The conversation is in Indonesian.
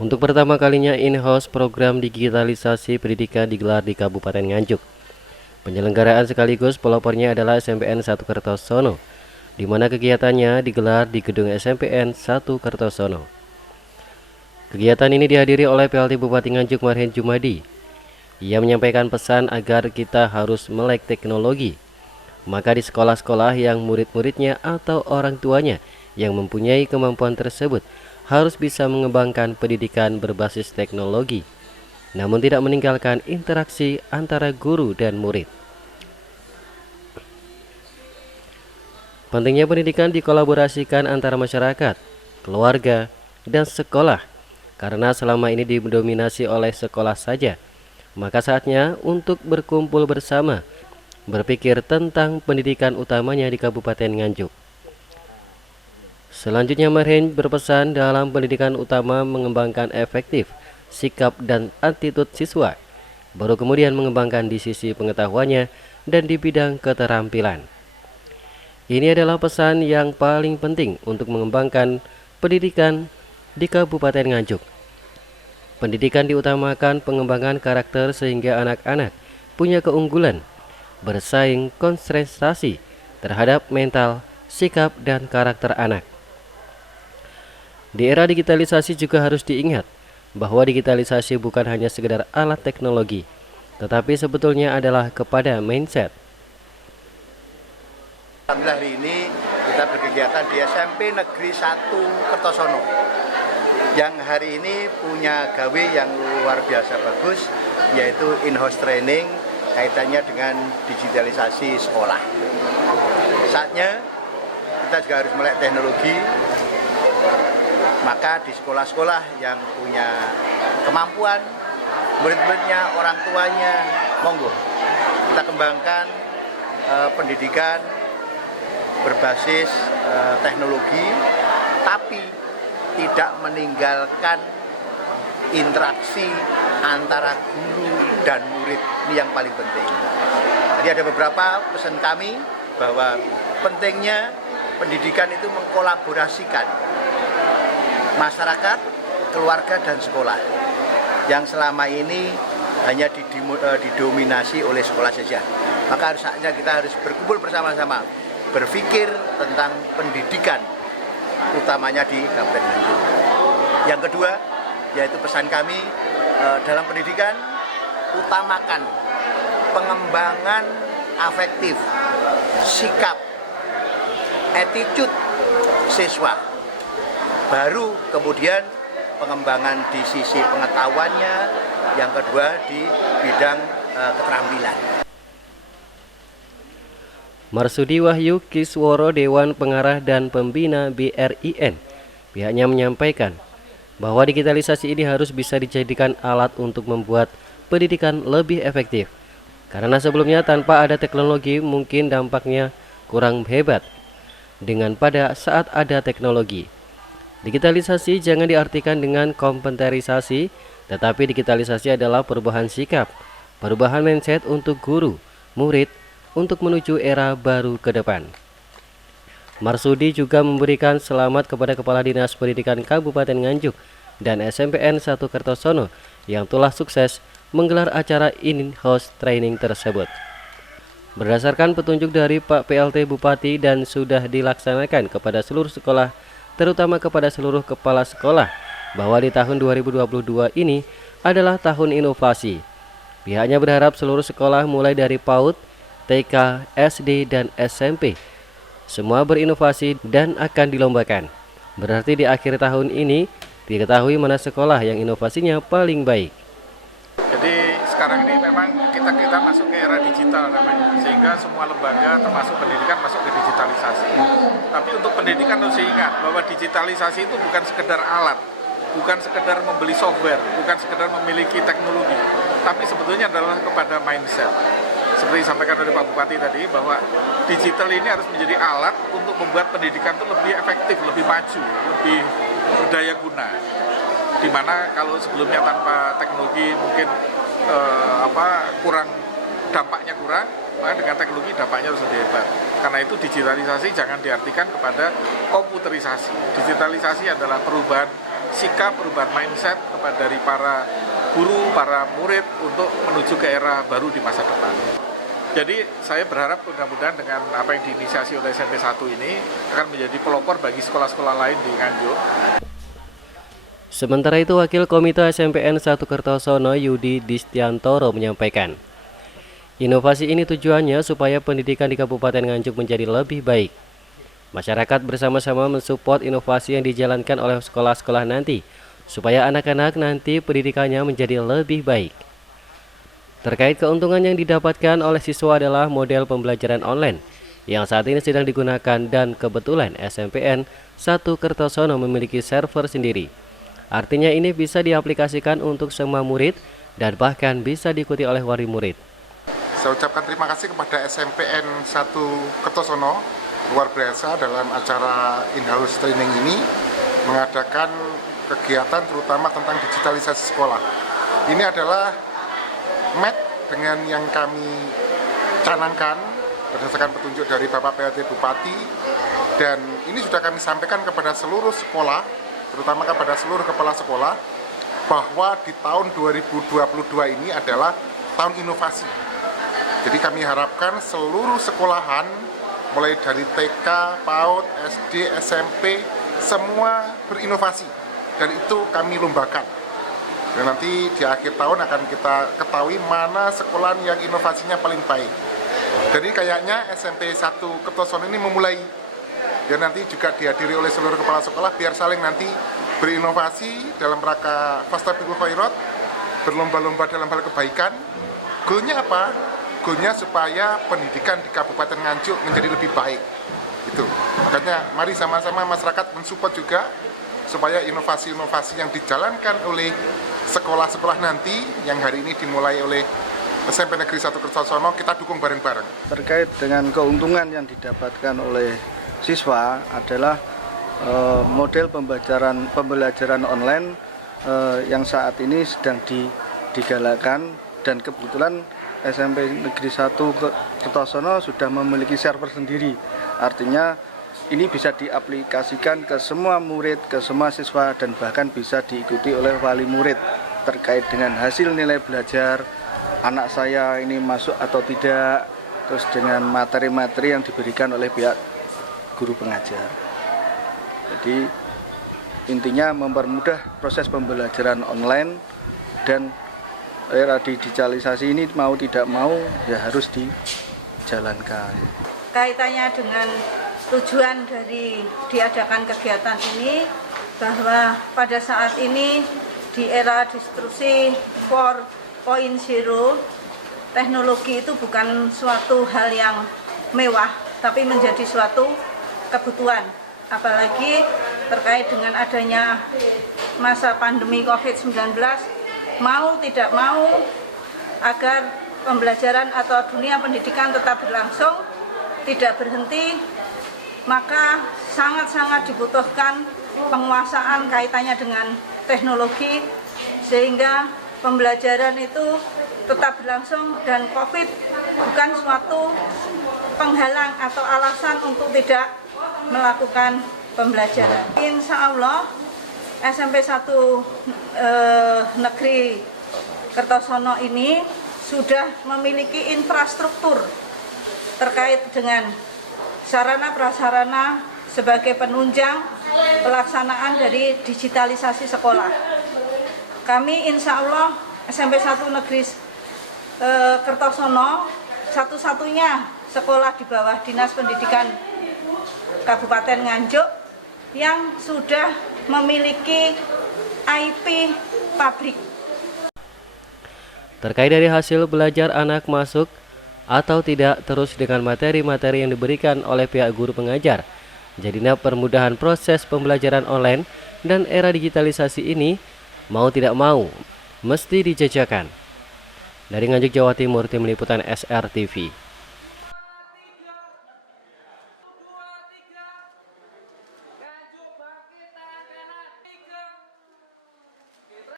Untuk pertama kalinya in-house program digitalisasi pendidikan digelar di Kabupaten Nganjuk. Penyelenggaraan sekaligus pelopornya adalah SMPN 1 Kertosono, di mana kegiatannya digelar di gedung SMPN 1 Kertosono. Kegiatan ini dihadiri oleh PLT Bupati Nganjuk Marhen Jumadi. Ia menyampaikan pesan agar kita harus melek teknologi. Maka di sekolah-sekolah yang murid-muridnya atau orang tuanya yang mempunyai kemampuan tersebut harus bisa mengembangkan pendidikan berbasis teknologi, namun tidak meninggalkan interaksi antara guru dan murid. Pentingnya pendidikan dikolaborasikan antara masyarakat, keluarga, dan sekolah, karena selama ini didominasi oleh sekolah saja. Maka saatnya untuk berkumpul bersama, berpikir tentang pendidikan utamanya di Kabupaten Nganjuk. Selanjutnya Marhen berpesan dalam pendidikan utama mengembangkan efektif sikap dan attitude siswa, baru kemudian mengembangkan di sisi pengetahuannya dan di bidang keterampilan. Ini adalah pesan yang paling penting untuk mengembangkan pendidikan di Kabupaten Nganjuk. Pendidikan diutamakan pengembangan karakter sehingga anak-anak punya keunggulan, bersaing konsentrasi terhadap mental, sikap, dan karakter anak. Di era digitalisasi juga harus diingat bahwa digitalisasi bukan hanya sekedar alat teknologi, tetapi sebetulnya adalah kepada mindset. Alhamdulillah hari ini kita berkegiatan di SMP Negeri 1 Kertosono yang hari ini punya gawe yang luar biasa bagus, yaitu in-house training kaitannya dengan digitalisasi sekolah. Saatnya kita juga harus melek teknologi, maka di sekolah-sekolah yang punya kemampuan, murid-muridnya, orang tuanya, monggo kita kembangkan pendidikan berbasis teknologi, tapi tidak meninggalkan interaksi antara guru dan murid. Ini yang paling penting. Jadi ada beberapa pesan kami bahwa pentingnya pendidikan itu mengkolaborasikan masyarakat, keluarga, dan sekolah yang selama ini hanya didominasi oleh sekolah saja. Maka saatnya kita harus berkumpul bersama-sama, berpikir tentang pendidikan utamanya di Kabupaten Nganjuk. Yang kedua, yaitu pesan kami dalam pendidikan, utamakan pengembangan afektif, sikap, attitude siswa. Baru kemudian pengembangan di sisi pengetahuannya, yang kedua di bidang keterampilan. Marsudi Wahyu Kisworo, Dewan Pengarah dan Pembina BRIN, pihaknya menyampaikan bahwa digitalisasi ini harus bisa dijadikan alat untuk membuat pendidikan lebih efektif. Karena sebelumnya tanpa ada teknologi mungkin dampaknya kurang hebat dengan pada saat ada teknologi. Digitalisasi jangan diartikan dengan komputerisasi, tetapi digitalisasi adalah perubahan sikap, perubahan mindset untuk guru, murid, untuk menuju era baru ke depan. Marsudi juga memberikan selamat kepada Kepala Dinas Pendidikan Kabupaten Nganjuk dan SMPN 1 Kertosono yang telah sukses menggelar acara in-house training tersebut. Berdasarkan petunjuk dari Pak PLT Bupati dan sudah dilaksanakan kepada seluruh sekolah, terutama kepada seluruh kepala sekolah, bahwa di tahun 2022 ini adalah tahun inovasi. Pihaknya berharap seluruh sekolah mulai dari PAUD, TK, SD, dan SMP semua berinovasi dan akan dilombakan. Berarti di akhir tahun ini diketahui mana sekolah yang inovasinya paling baik. Jadi sekarang ini memang kita masuk ke era digital namanya, sehingga semua lembaga termasuk pendidikan masuk ke digitalisasi. Tapi untuk pendidikan harus diingat bahwa digitalisasi itu bukan sekedar alat, bukan sekedar membeli software, bukan sekedar memiliki teknologi, tapi sebetulnya adalah kepada mindset. Seperti disampaikan oleh Pak Bupati tadi, bahwa digital ini harus menjadi alat untuk membuat pendidikan itu lebih efektif, lebih maju, lebih berdaya guna. Dimana kalau sebelumnya tanpa teknologi mungkin dampaknya kurang, maka dengan teknologi dampaknya harus lebih hebat. Karena itu digitalisasi jangan diartikan kepada komputerisasi. Digitalisasi adalah perubahan sikap, perubahan mindset dari para guru, para murid untuk menuju ke era baru di masa depan. Jadi saya berharap mudah-mudahan dengan apa yang diinisiasi oleh SMP 1 ini akan menjadi pelopor bagi sekolah-sekolah lain di Nganjuk. Sementara itu, Wakil Komite SMPN 1 Kertosono Yudi Distiantoro menyampaikan, inovasi ini tujuannya supaya pendidikan di Kabupaten Nganjuk menjadi lebih baik. Masyarakat bersama-sama mensupport inovasi yang dijalankan oleh sekolah-sekolah nanti, supaya anak-anak nanti pendidikannya menjadi lebih baik. Terkait keuntungan yang didapatkan oleh siswa adalah model pembelajaran online yang saat ini sedang digunakan dan kebetulan SMPN 1 Kertosono memiliki server sendiri. Artinya ini bisa diaplikasikan untuk semua murid dan bahkan bisa diikuti oleh wali murid. Saya ucapkan terima kasih kepada SMPN 1 Kertosono, luar biasa dalam acara in-house training ini mengadakan kegiatan terutama tentang digitalisasi sekolah. Ini adalah match dengan yang kami canangkan berdasarkan petunjuk dari Bapak PLT Bupati, dan ini sudah kami sampaikan kepada seluruh sekolah, terutama kepada seluruh kepala sekolah, bahwa di tahun 2022 ini adalah tahun inovasi. Jadi kami harapkan seluruh sekolahan mulai dari TK, PAUD, SD, SMP semua berinovasi, dan itu kami lombakan. Dan nanti di akhir tahun akan kita ketahui mana sekolahan yang inovasinya paling baik. Jadi kayaknya SMP 1 Kertosono ini memulai, dan nanti juga dihadiri oleh seluruh kepala sekolah biar saling nanti berinovasi dalam rangka Fastabiqul Khairat, berlomba-lomba dalam hal kebaikan. Goalnya apa? Goalnya supaya pendidikan di Kabupaten Nganjuk menjadi lebih baik. Itu. Makanya mari sama-sama masyarakat mensupport juga supaya inovasi-inovasi yang dijalankan oleh sekolah-sekolah nanti yang hari ini dimulai oleh SMP Negeri 1 Kertosono kita dukung bareng-bareng. Terkait dengan keuntungan yang didapatkan oleh siswa adalah model pembelajaran online yang saat ini sedang digalakkan, dan kebetulan SMP Negeri 1 Kertosono sudah memiliki server sendiri. Artinya ini bisa diaplikasikan ke semua murid, ke semua siswa, dan bahkan bisa diikuti oleh wali murid terkait dengan hasil nilai belajar anak saya ini masuk atau tidak, terus dengan materi-materi yang diberikan oleh pihak guru pengajar. Jadi intinya mempermudah proses pembelajaran online, dan era digitalisasi ini mau tidak mau ya harus dijalankan. Kaitannya dengan tujuan dari diadakan kegiatan ini, bahwa pada saat ini di era disrupsi 4.0, teknologi itu bukan suatu hal yang mewah, tapi menjadi suatu kebutuhan. Apalagi terkait dengan adanya masa pandemi COVID-19, mau tidak mau agar pembelajaran atau dunia pendidikan tetap berlangsung, tidak berhenti, maka sangat-sangat dibutuhkan penguasaan kaitannya dengan teknologi, sehingga pembelajaran itu tetap berlangsung dan COVID bukan suatu penghalang atau alasan untuk tidak melakukan pembelajaran. Insya Allah SMP 1 Negeri Kertosono ini sudah memiliki infrastruktur terkait dengan sarana prasarana sebagai penunjang pelaksanaan dari digitalisasi sekolah. Kami insya Allah SMP 1 Negeri Kertosono satu-satunya sekolah di bawah Dinas Pendidikan Kabupaten Nganjuk yang sudah memiliki IP pabrik. Terkait dari hasil belajar anak masuk atau tidak terus dengan materi-materi yang diberikan oleh pihak guru pengajar, jadinya permudahan proses pembelajaran online dan era digitalisasi ini mau tidak mau mesti dijajakan. Dari Nganjuk, Jawa Timur, Tim Liputan SRTV.